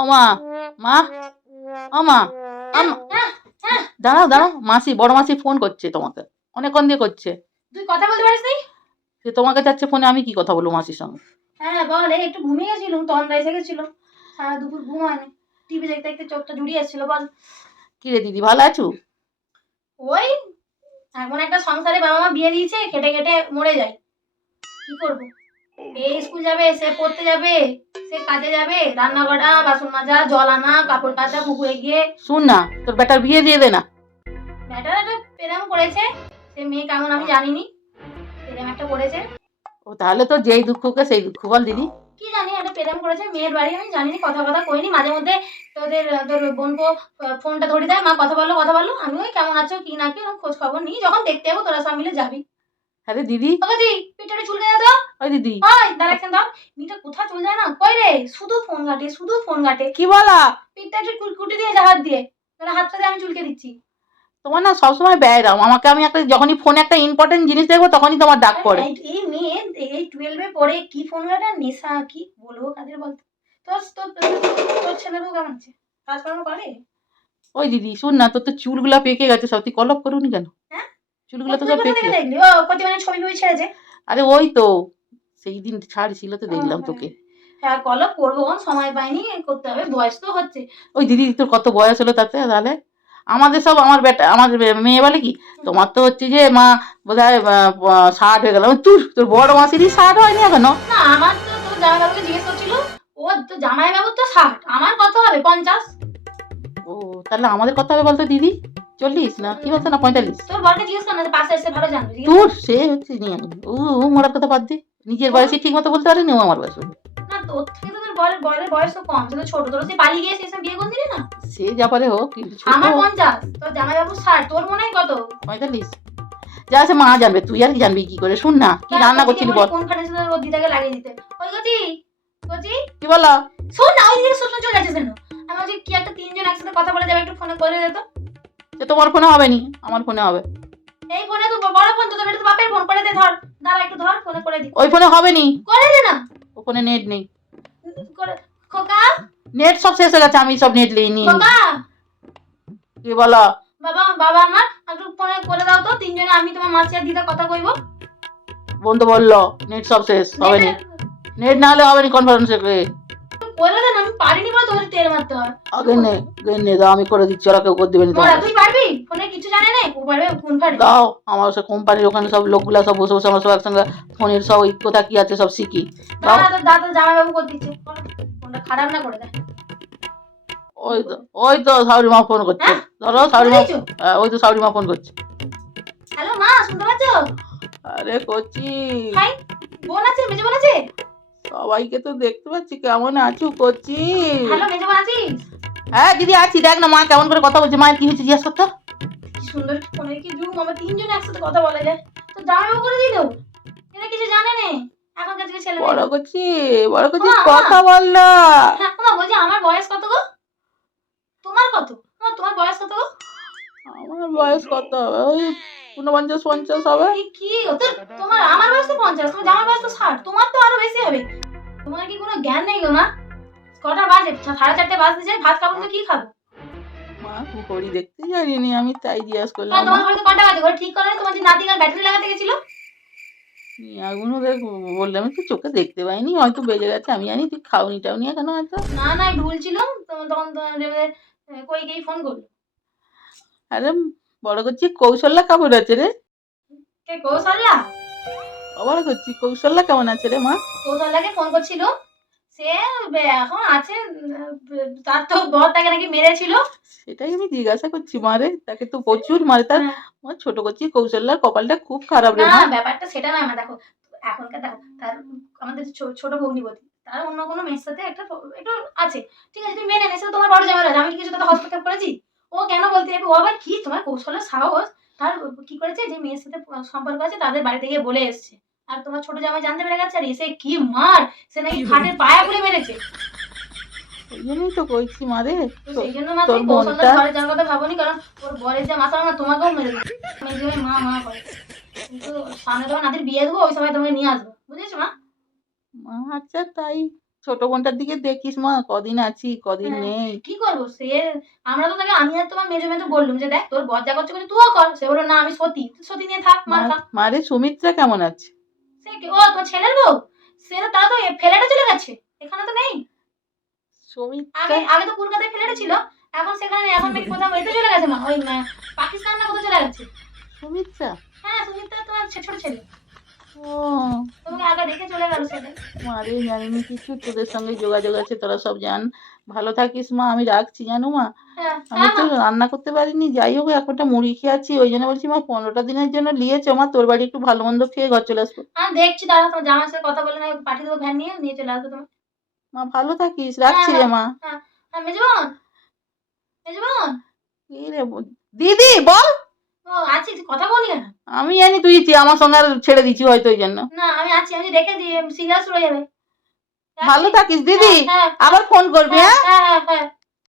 ও মা মা ও মা আম- দাঁড়াও দাঁড়াও মাসি বড় মাসি ফোন করছে তোমাকে অনেকক্ষণ দিয়ে করছে। তুই কথা বলতে পারিস নি? সে তোমাকে যাচ্ছে ফোনে আমি কি কথা বলব মাসির সঙ্গে? হ্যাঁ বল একটু ঘুমিয়ে গেছিলাম তন্দ্রা এসে গেছিল। সারা দুপুর ঘুম হয়নি টিভি দেখতে দেখতে চোখটা জুড়িয়ে এসেছিল বল। কি রে দিদি ভালো আছো? ওই এমন একটা সংসারে বাবা মা বিয়ে দিয়েছে খেটে খেটে মরে যায়। কি করব? এই স্কুল যাবে সে পড়তে যাবে সে কাজে যাবে রান্না করা বাসন মাজা জল আনা কাপড় কাচা পুকুরে গিয়ে শুন না তোর বেটার বিয়ে দিয়ে দে না। ব্যাটার একটা প্রেম করেছে সে মেয়ে কেমন আমি জানিনি প্রেম একটা করেছে। ও তাহলে তো যেই দুঃখকে সেই দুঃখ বল দিদি। কি জানি একটা প্রেম করেছে মেয়ের বাড়ি আমি জানিনি কথা কথা কইনি মাঝে মধ্যে তোদের তোর বোনপো ফোনটা ধরে দেয় মা কথা বলল কথা বলল আমি ওই কেমন আছো কি না কি খোঁজ খবর নিই যখন দেখতে যাব তোরা সব মিলে যাবি। আরে দিদি। ওকে পিঠটা চুলকে দে তো। ওই দিদি। ওই দাঁড়া একখান দাও। মিটা কোথা চলে যায় না? কই রে? শুধু ফোন ঘাটে শুধু ফোন ঘাটে। কি বলা? একটু কুটকুটি দিয়ে হাত দিয়ে। তোরা হাতটা দিয়ে আমি চুলকে দিচ্ছি। তোমার না সবসময় ব্যয় দাও। আমাকে আমি একটা যখনই ফোনে একটা ইম্পর্টেন্ট জিনিস দেখব তখনই তোমার ডাক পড়ে। এই- মেয়ে এই টুয়েলভে পড়ে কি ফোন ঘাটা? নেশা কি বলব কাদের বলতো তোর তোর তোর- ছেলে বউ কেমন আছে? কাজকর্ম করে? ওই দিদি শুন না তোর তো চুলগুলা পেকে গেছে সব তুই কলপ করুনি কেন? হ্যাঁ? চুলগুলো তো সব পেকে ও প্রতিদিন ছবি ছবি ছেড়েছে। আরে ওই তো সেই দিন ছাড় ছিল তো দেখলাম তোকে। হ্যাঁ কলপ করব কোন সময় পাইনি করতে হবে বয়স তো হচ্ছে। ওই দিদি তোর কত বয়স হলো তাতে? তাহলে? আমাদের সব আমার বেটা আমার মেয়ে বলে কি? তোমার তো হচ্ছে যে মা বোধ হয় ষাট হয়ে গেল। তোর তোর বড় মাসিরই ষাট হয়নি এখনও? না আমার তো তোর জামাইবাবুকে জিজ্ঞেস করছিল। ও তো জামাইবাবুর তো ষাট আমার কত হবে? পঞ্চাশ? ও তাহলে আমাদের কথা হবে বলতো দিদি? চল্লিশ না? কি বলতো না পঁয়তাল্লিশ? তোর বরকে জিজ্ঞেস কর না পাশে এসে ভালো জানবে তোর সে হচ্ছে নিয়ে। ও ও মরার কথা বাদ দে। নিজের বয়সে ঠিক মতো বলতে পারেনি ও আমার বয়স বলে। না তোর থেকে তো তোর বরের বয়স তো কম। তুই ছোট তোর সে পালিয়ে গিয়ে সে বিয়ে করে দিলি না? সে যা পারে হোক আমার পঞ্চাশ। তোর জামাইবাবু ষাট। তোর মনে হয় কত? পঁয়তাল্লিশ। যা সে মা জানবে তুই আর কি জানবি কি করে? শুন না কি রান্না করছিলি বল। কোন খানে ওর দিদাকে লাগিয়ে দিতে। ওই গতি গতি কি বলো শোন না ওই দিকে শোন চলে যাচ্ছে কেন আমি বলছি কি একটা তিনজন একসাথে কথা বলে যাবে একটু ফোনে করে দে তো। সে তোমার ফোনে হবে নি আমার ফোনে হবে। এই ফোনে তো বড় ফোন তো এটা তো বাপের ফোন করে দে ধর। দাঁড়া একটু ধর ফোনে করে দি। ওই ফোনে হবে নি? করে দে না। ও ফোনে নেট নেই। করে খোকা। নেট সব শেষ হয়ে গেছে আমি সব নেট নিই খোকা। কি বলো? বাবা বাবা আমার একটু ফোনে করে দাও তো তিনজনে আমি তোমার মাসি আর দিদা কথা কইবো। বন্ধু বলল নেট সব শেষ হবে নি। নেট না হলে হবে নি কনফারেন্সে দে না আমি পারিনি বলে তোদের তেল মারতে হয়। আগে নে গে নে দাও আমি করে দিচ্ছি ওরা কেউ করে দেবে নি তুই পারবি? ফোনে কিছু জানে না ও পারবে ফোন ফাটে দাও আমার সব কোম্পানির ওখানে সব লোকগুলা সব বসে বসে আমার সব একসঙ্গে ফোনের সব ওই কোথা কি আছে সব শিখি। দাও। দাদা তোর দাদা জামাইবাবু করে দিচ্ছে। ফোনটা খারাপ না করে দেয় ওই তো ওই তো সাউরি মা ফোন করছে। হ্যাঁ? ধরো সাউরি মা হ্যাঁ, ওই তো সাউরি মা ফোন করছে। হ্যালো মা শুনতে পাচ্ছ? আরে করছি হাই বোন আছে মেজো সবাইকে তো দেখতে পাচ্ছি কেমন আছো করছি হ্যালো মেজো আছিস? হ্যাঁ দিদি আছি দেখ না মা কেমন করে কথা বলছে মায়ের কি হয়েছে জিজ্ঞাসা করতো সুন্দর ফোনের কি জুম আমরা তিনজন একসাথে কথা বলা যায় তো জামাইবাবু করে দিল? এরা কিছু জানে না? এখনকার যুগের ছেলে বড় করছি বড় করছি। কথা বলল হ্যাঁ মা বলছি আমার বয়স কত গো? তোমার কত? তোমার বয়স কত গো? আমার বয়স কত? ওই ঊনপঞ্চাশ পঞ্চাশ হবে। কি? তোর তোমার আমার বয়স তো পঞ্চাশ তোমার জামার বয়স তো ষাট তোমার তো আরও বেশি হবে। তোমার কি কোনো জ্ঞান নেই গো মা? কটা বাজে? সাড়ে চারটে বাজতে যায় ভাত খাব তো কি খাব? মা ঘড়ি দেখতে জানিনি আমি তাই জিজ্ঞাসা করলাম। তোমার ঘরে তো কটা বাজে? ঘরে ঠিক করে তোমার যে ব্যাটারি লাগাতে গেছিল? বললাম তো চোখে দেখতে পাইনি হয়তো বেজে গেছে আমি জানি তুই খাওনি টাউনি কেন হয়তো। না না ভুল ছিল তখন তোমার এবারে, কই গিয়ে ফোন করল? আরে বড় করছি কৌশল্যা কেমন আছে রে? কে কৌশল্যা? বড় করছি কৌশল্যা কেমন আছে রে মা? কৌশল্যাকে ফোন করছিল। সে এখন আছে তার তো বর তাকে নাকি মেরেছিল। সেটাই আমি জিজ্ঞাসা করছি মারে তাকে তো প্রচুর মারে তার হ্যাঁ। আমার ছোট করছি কৌশল্যার কপালটা খুব খারাপ রে না ব্যাপারটা সেটা না আমার দেখো এখনকার দেখো তার আমাদের ছোট ভগ্নিপতি তার অন্য কোনো মেয়ের সাথে একটা একটু আছে। ঠিক আছে তুমি মেনে নেছো তোমার বড় আছে আমি কি কিছু তাতে হস্তক্ষেপ করেছি? ও কেন বলতে যাবে? ও আবার কি? তোমার কৌশলের সাহস। তার কি করেছে? যে মেয়ের সাথে সম্পর্ক আছে তাদের বাড়িতে গিয়ে বলে এসছে। আর তোমার ছোট জামাই জানতে পেরে গেছে আর এসে কি মার? সে নাকি খাটের পায়া খুলে মেরেছে। ওই জন্যই তো কইছি মারে। তো সেই জন্য মা তুমি কৌশলের ঘরে যাওয়ার কথা ভাবনি কারণ ওর বরের যে মাথা না তোমাকেও মেরে দেবে। মা মা করে। কিন্তু সামনে তোমার নাতির বিয়ে দেবো ওই সময় তোমাকে নিয়ে আসব। বুঝেছ মা? মা আচ্ছা তাই। ছোট বোনটার দিকে দেখিস মা কদিন আছি কদিন হ্যাঁ। নেই। কি করব? সে আমরা তো তাকে আমি আর তোমার মেজো মেজো বললুম যে দেখ তোর যা করছে করছে তুইও কর। সে বলল না আমি সতী। সতী নিয়ে থাক খা মা- মারে সুমিত্রা কেমন আছে? সে কি ও তোর ছেলের বউ? সে তো তারা তো ফ্ল্যাটে চলে গেছে এখানে তো নেই। সুমিত্রা? আগে আগে তো কলকাতায় ফ্ল্যাটে ছিল এখন সেখানে এখন নাকি কোথাও এতে চলে গেছে মা ওই পাকিস্তান না কোথাও চলে গেছে। সুমিত্রা? হ্যাঁ সুমিত্রা তোমার ছোট ছেলে। ও তোমাকে আগে দেখে চলে গেল সেটা মারে জানিনি কিছু তোদের সঙ্গে যোগাযোগ আছে তোরা সব জান। ভালো থাকিস মা আমি রাখছি জানো মা? হ্যাঁ আমি হ্যাঁ তো রান্না করতে পারিনি যাই হোক এখনটা মুড়ি খেয়ে আছি ওই জন্য বলছি মা পনেরোটা দিনের জন্য নিয়েছো মা তোর বাড়ি একটু ভালো মন্দ খেয়ে ঘর চলে আসব। দেখছি দাঁড়া তোমার জামার সাথে কথা বলে না পাঠিয়ে দেবো ভ্যান নিয়ে নিয়ে চলে আসব তোমার। মা ভালো থাকিস রাখছি রে হ্যাঁ, মা। হ্যাঁ মেজবান মেজবান দিদি বল ও আছি কথা বলি কেন আমি জানি তুই আমার সঙ্গে আর ছেড়ে দিচ্ছি হয়তো ওই জন্য। না আমি আছি আমি রেখে দিই সিরিয়াস হয়ে যাবে। ভালো থাকিস দিদি। হ্যাঁ আবার ফোন করবি হ্যাঁ হ্যাঁ হ্যাঁ।